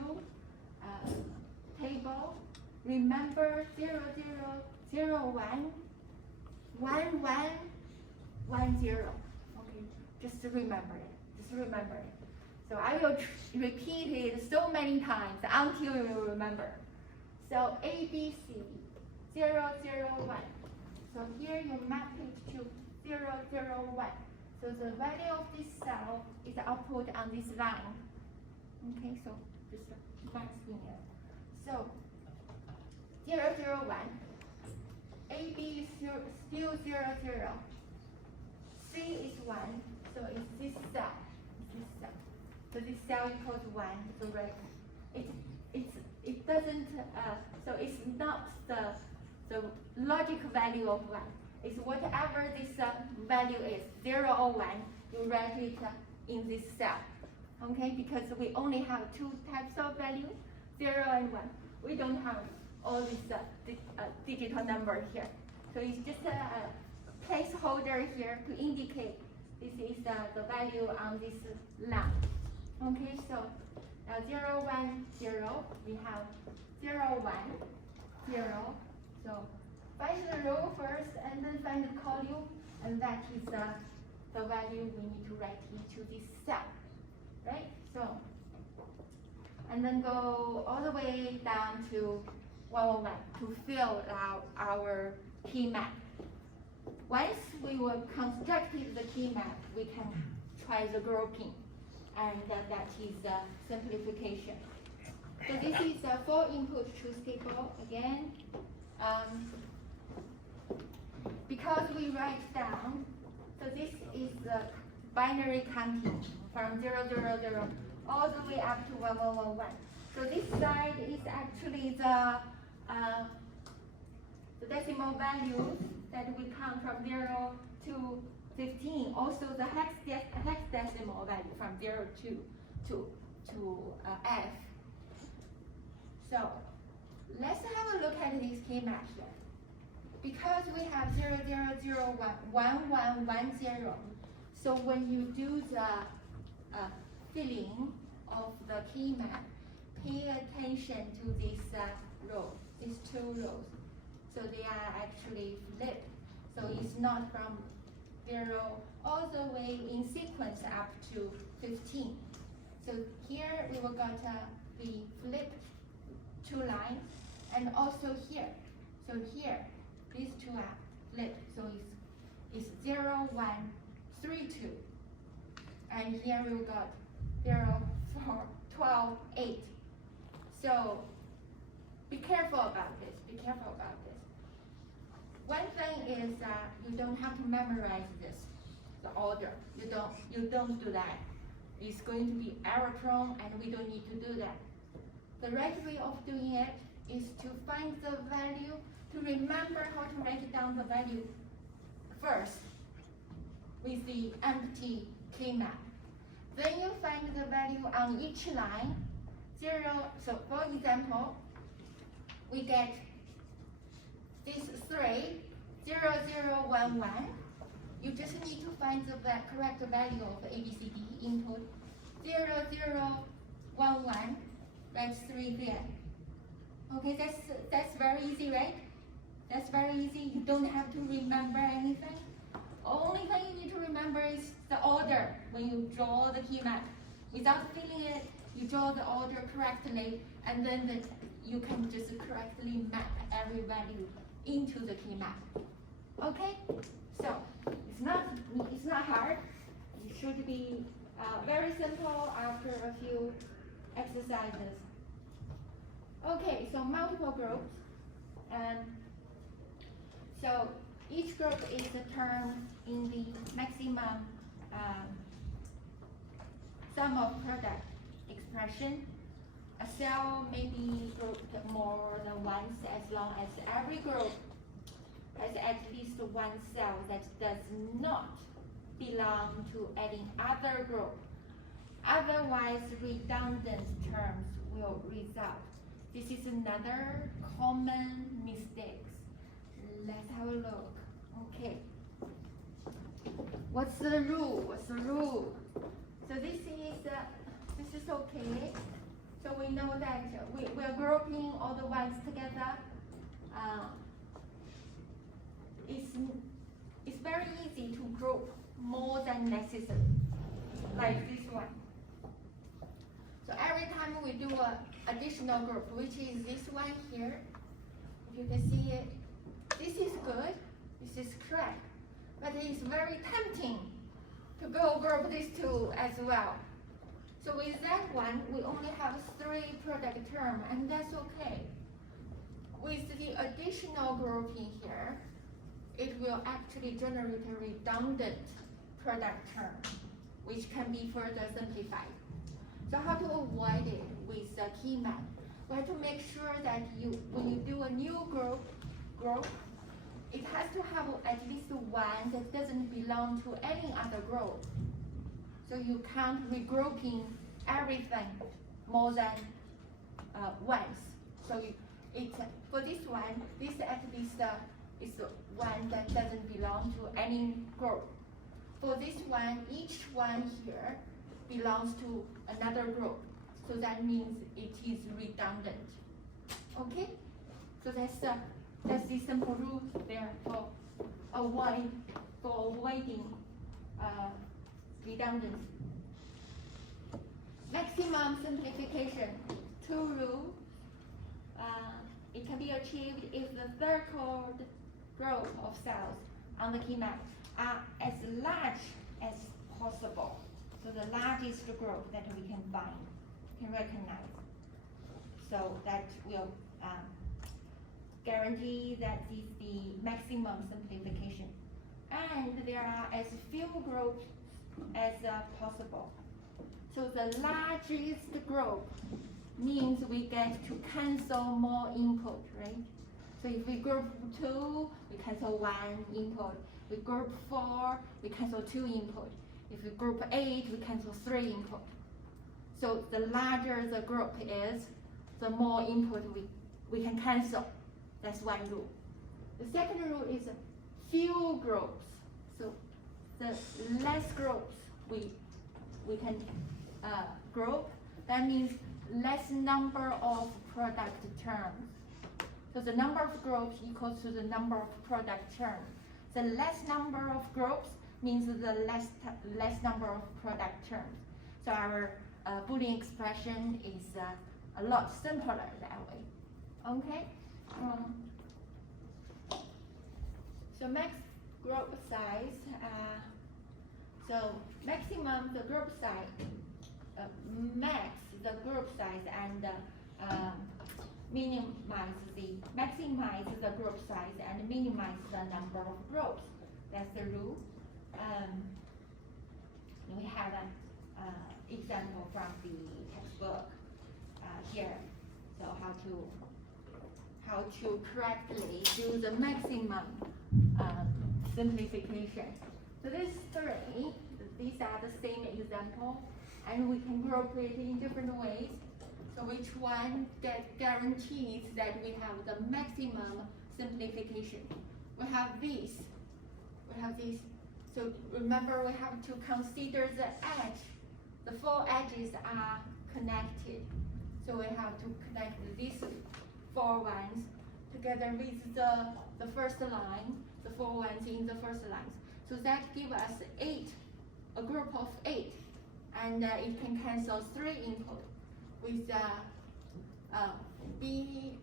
table. Remember 0, 0, 0, 1, 1, 1, 1, 0. Okay, just remember it. Just remember it. So I will repeat it so many times until you remember. So A, B, C, 0, 0, 1. So here you map it to 0, 0, 1. So the value of this cell is output on this line. Okay, so just maxing it. So 0, 0, 1. A, B is still 0, 0. C is 1, so it's this cell. This cell. So this cell equals 1. So right, it doesn't. So it's not the logic value of 1. It's whatever this value is, 0 or 1. You write it in this cell. Okay, because we only have 2 types of value, 0 and 1. We don't have all this digital number here. So it's just a placeholder here to indicate this is the value on this line. Okay, so now 0, 1, 0, we have 0, 1, 0. So find the row first and then find the column, and that is the value we need to write into this cell, right? So, and then go all the way down to 101 to fill out our key map. Once we will constructed the key map, we can try the grouping, and that is the simplification. So this is a 4-input truth table again. Because we write down, so this is the binary counting from 0, 0, 0 all the way up to 1, 1, 1, 1. So this side is actually the decimal values that we count from 0 to 15. Also the hexadecimal value from 0 to F. So let's have a look at these key maps then. Because we have 0, 0, 0, 1, 1, 1, 1, 0. So when you do the filling of the key map, pay attention to this row, these 2 rows. So they are actually flipped. So it's not from 0 all the way in sequence up to 15. So here we will got the flipped 2 lines, and also here. So here, these 2 are flipped. So it's 0, 1, 3, 2. And here we got 0, 4, 12, 8. So be careful about this. Be careful about this. One thing is you don't have to memorize this, the order. You don't do that. It's going to be error prone, and we don't need to do that. The right way of doing it is to find the value, to remember how to write down the value first with the empty key map. Then you find the value on each line, 0. So for example, we get this 3, 0, 0, 1, 1. You just need to find the correct value of ABCD input. 0, 0, 1, 1. That's 3 there. Okay, that's very easy, right? That's very easy. You don't have to remember anything. Only thing you need to remember is the order order when you draw the key map. Without filling it, you draw the order correctly, and then you can just correctly map every value into the key map. Okay? So it's not hard. It should be very simple after a few exercises. Okay, so multiple groups. So each group is a term in the maximum sum of product expression. A cell may be grouped more than once as long as every group has at least one cell that does not belong to any other group. Otherwise, redundant terms will result. This is another common mistake. Let's have a look. Okay. What's the rule? What's the rule? So this is okay. So we know that we're grouping all the ones together. It's very easy to group more than necessary, like this one. So every time we do an additional group, which is this one here, if you can see it, this is good, this is correct, but it's very tempting to go group these two as well. So with that one, we only have 3 product terms, and that's okay. With the additional grouping here, it will actually generate a redundant product term, which can be further simplified. So how to avoid it with the key map? We have to make sure that when you do a new group, it has to have at least one that doesn't belong to any other group. So you can't regrouping everything more than once. So for this one, this at least is one that doesn't belong to any group. For this one, each one here belongs to another group. So that means it is redundant. Okay? So that's the simple rule there for avoiding redundancy. Maximum simplification. 2 rules. It can be achieved if the circled group of cells on the key map are as large as possible. So the largest group that we can recognize. So that will guarantee that is the maximum simplification. And there are as few groups as possible. So the largest group means we get to cancel more input, right? So if we group 2, we cancel 1 input. We group 4, we cancel 2 input. If we group 8, we cancel 3 input. So the larger the group is, the more input we can cancel. That's one rule. The second rule is few groups. So the less groups we can group, that means less number of product terms. So the number of groups equals to the number of product terms. The less number of groups means the less number of product terms. So our Boolean expression is a lot simpler that way. Okay? So max group size. So maximum the group size, max the group size, and maximize the group size and minimize the number of groups. That's the rule. We have an example from the textbook here. So how to correctly do the maximum simplification. So these 3, these are the same example, and we can group it in different ways. So which one that guarantees that we have the maximum simplification? We have these. So remember, we have to consider the edge. The 4 edges are connected. So we have to connect these 4 ones together with the first line, the 4 ones in the first line. So that gives us 8 a group of 8, and it can cancel 3 input with B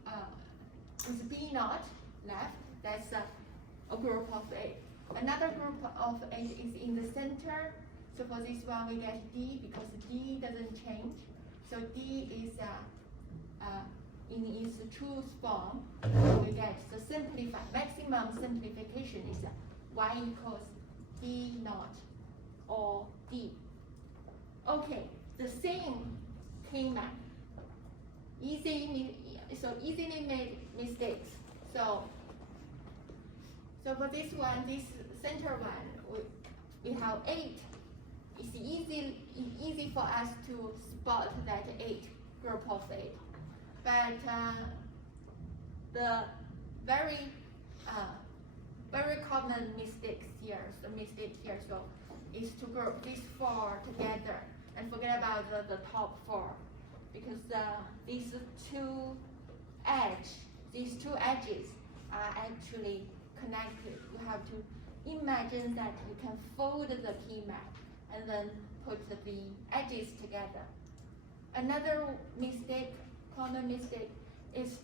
naught left. That's a group of 8. Another group of 8 is in the center. So for this one, we get D because D doesn't change. So D is in its truth form. So we get the maximum simplification is Y equals D naught or D. Okay, the same came back. Easily made mistakes. So for this one, this center one, we have 8. It's easy for us to spot that 8 group of 8. But the very common mistake here so is to group these 4 together and forget about the top 4, because these two edges are actually connected. You have to imagine that you can fold the key map and then put the edges together. Another common mistake, is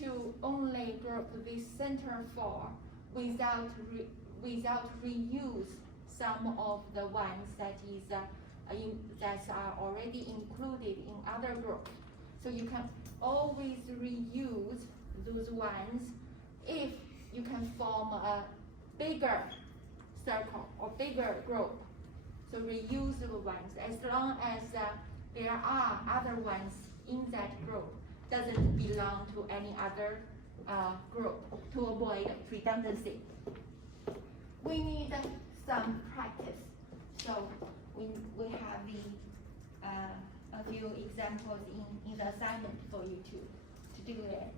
to only group this center 4 without reuse some of the ones that are already included in other groups. So you can always reuse those ones if you can form a bigger circle or bigger group. So reuse the ones as long as there are other ones in that group, doesn't belong to any other group, to avoid redundancy. We need some practice. So we have a few examples in the assignment for you to do it.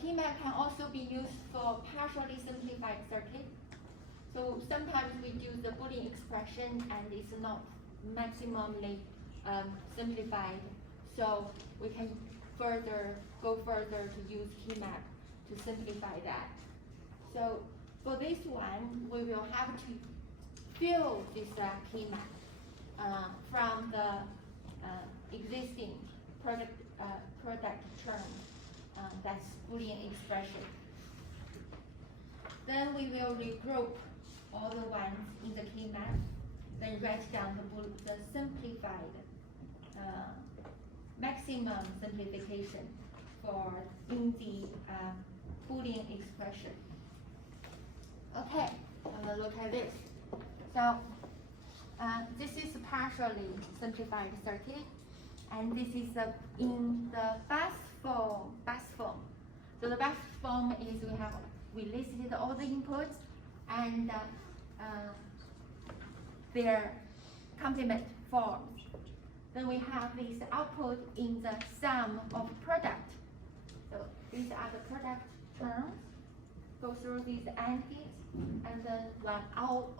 Key map can also be used for partially simplified circuit. So sometimes we do the Boolean expression and it's not maximally simplified. So we can go further to use key map to simplify that. So for this one, we will have to fill this key map from the existing product term. That's Boolean expression. Then we will regroup all the ones in the key map, then write down the simplified maximum simplification in the Boolean expression. Okay, let's look at this. So this is a partially simplified circuit, and this is in the bus form. So the bus form is we listed all the inputs and their complement forms. Then we have this output in the sum of product. So these are the product terms. Go through these AND gates, and then one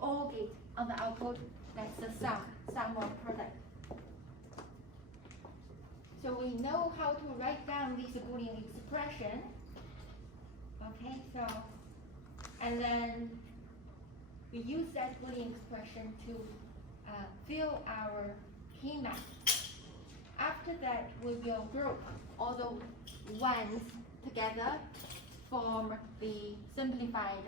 OR gate on the output. That's the sum of product. So we know how to write down this Boolean expression. Okay, so, and then we use that Boolean expression to fill our key map. After that, we will group all the ones together, form the simplified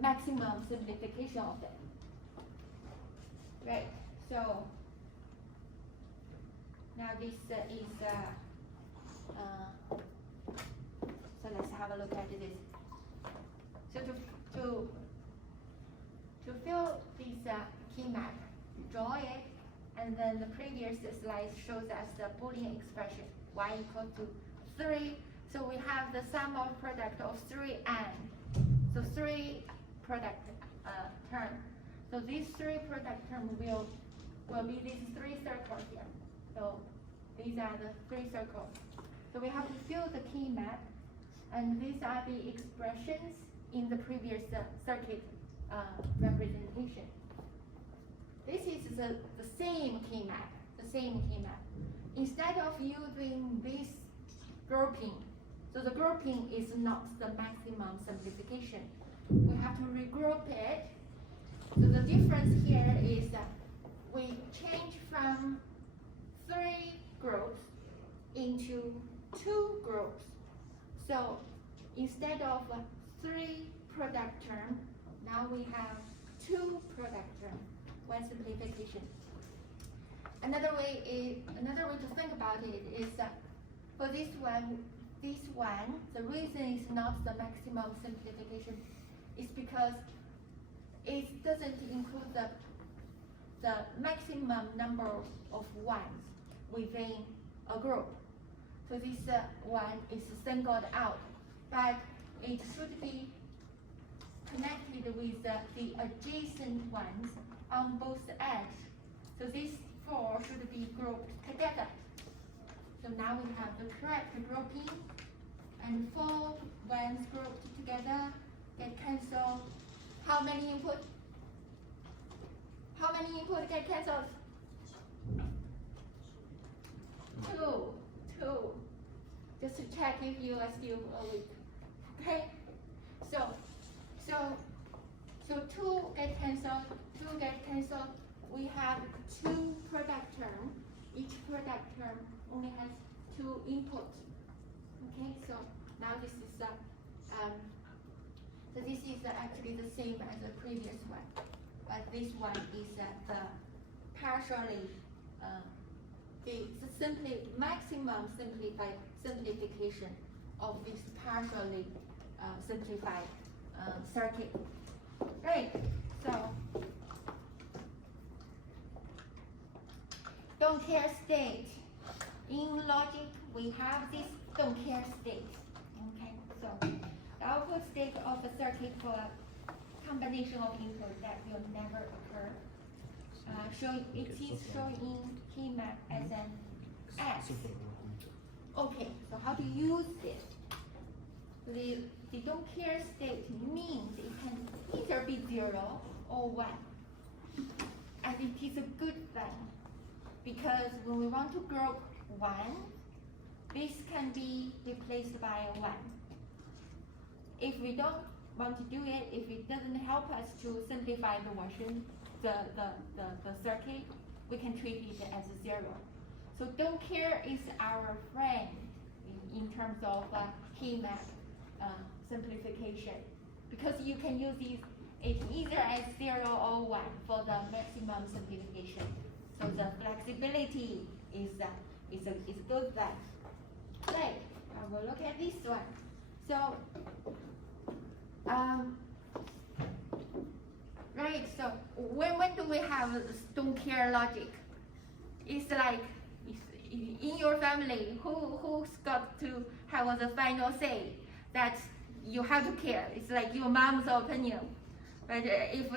maximum simplification of them. Right, so now this is, so let's have a look at this. So to fill this key map, draw it, and then the previous slide shows us the Boolean expression, y equal to 3. So we have the sum of product of 3 and, so 3 product term. So these 3 product term will be these 3 circles here. So these are the 3 circles. So we have to fill the key map, and these are the expressions in the previous circuit representation. This is the same key map, Instead of using this grouping, So the grouping is not the maximum simplification. We have to regroup it. So the difference here is that we change from 3 groups into 2 groups. So instead of 3 product term, now we have 2 product term, 1 simplification. Another way to think about it is that for this one, the reason is not the maximum simplification is because it doesn't include the maximum number of ones within a group. So this one is singled out, but it should be connected with the adjacent ones on both edges. So these 4 should be grouped together. So now we have the correct grouping, and 4 ones grouped together get cancelled. How many input? How many input get cancelled? 2. Just to check if you are still awake. Okay? So 2 get cancelled. 2 get cancelled. We have 2 product term. Each product term only has 2 inputs. Okay, so now this is so this is actually the same as the previous one, but this one is the partially the maximum simplification of this partially simplified circuit. Right. So don't care state. In logic, we have this don't care state. Okay, so the output state of a circuit for a combination of inputs that will never occur. It is shown in key map as an S. Okay, so how to use this? The don't care state means it can either be 0 or 1. And it is a good thing, because when we want to group 1, this can be replaced by a 1. If we don't want to do it, if it doesn't help us to simplify the version, the circuit, we can treat it as a 0. So don't care is our friend in terms of key map simplification, because you can use it either as 0 or 1 for the maximum simplification. So the flexibility is a good thing. Right, we'll look at this one. So, right, so when do we have don't care logic? It's like, in your family, who's got to have the final say that you have to care? It's like your mom's opinion. But if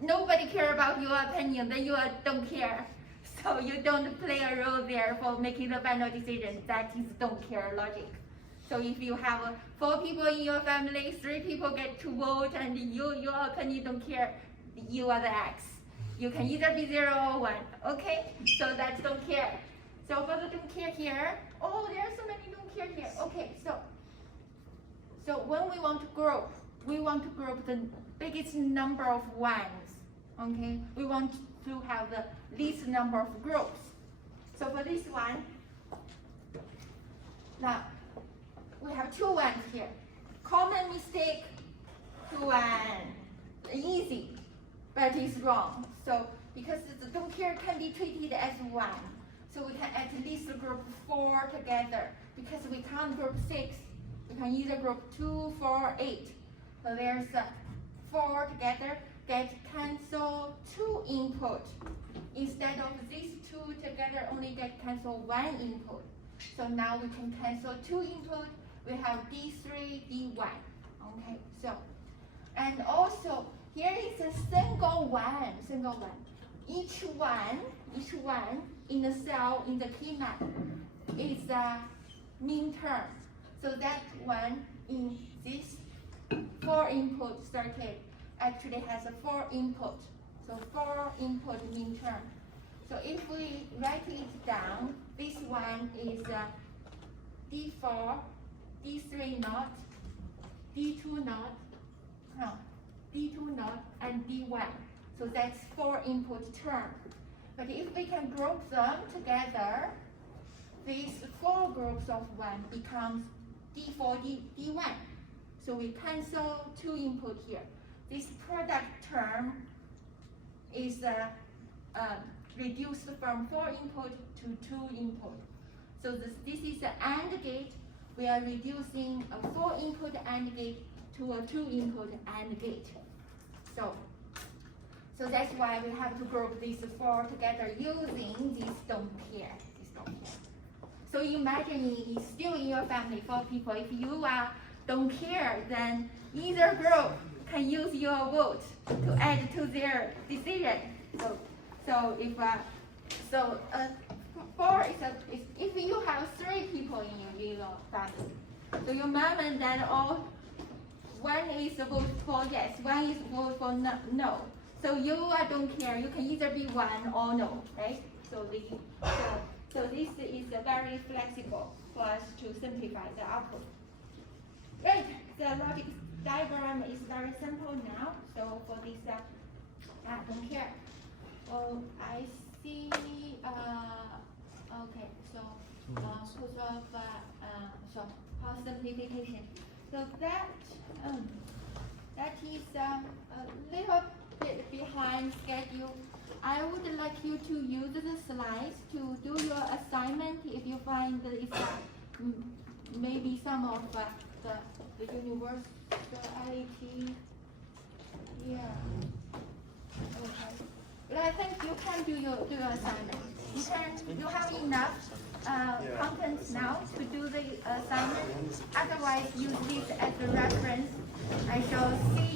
nobody care about your opinion, then you don't care. So you don't play a role there for making the final decision. That is don't care logic. So if you have 4 people in your family, 3 people get to vote, and your opinion don't care, you are the X. You can either be 0 or 1. Okay? So that's don't care. So for the don't care here, oh, there are so many don't care here. Okay, so when we want to group the biggest number of ones. Okay? We want to have the least number of groups. So for this one, now we have 2 ones here. Common mistake, 2 1. Easy, but it's wrong. So because the don't care can be treated as 1, so we can at least group 4 together. Because we can't group 6, we can either group 2, 4, 8. So there's 4 together. Get cancel 2 input. Instead of these 2 together, only get cancel 1 input. So now we can cancel 2 input. We have D3, D1. Okay, so, and also here is a single one. Each one in the cell in the key map is a min term. So that one in this 4 input circuit actually has a 4 input. So 4 input min term. So if we write it down, this one is D4, D3 naught, D2 naught, D2 naught, and D1. So that's 4 input terms. But if we can group them together, these 4 groups of 1 becomes D4, D1. So we cancel 2 input here. This product term is reduced from 4 input to 2 input. So this is the AND gate. We are reducing a 4 input AND gate to a 2 input AND gate. So that's why we have to group these 4 together using this don't care. So imagine it's still in your family 4 people. If you don't care, then either group can use your vote to add to their decision. So if 4 is if you have 3 people in your family, so your mom and dad all, one is vote for yes, one is vote for no. So you don't care. You can either be 1 or no, right? So this is very flexible for us to simplify the output. Right. The logic diagram is very simple now. So for this, don't care. Oh, I see. Okay. So so power simplification. So that is a little bit behind schedule. I would like you to use the slides to do your assignment if you find that it's maybe some of the universality. Yeah. Okay. But I think you can do your assignment. You have enough content now to do the assignment. Otherwise, use this as a reference. I shall see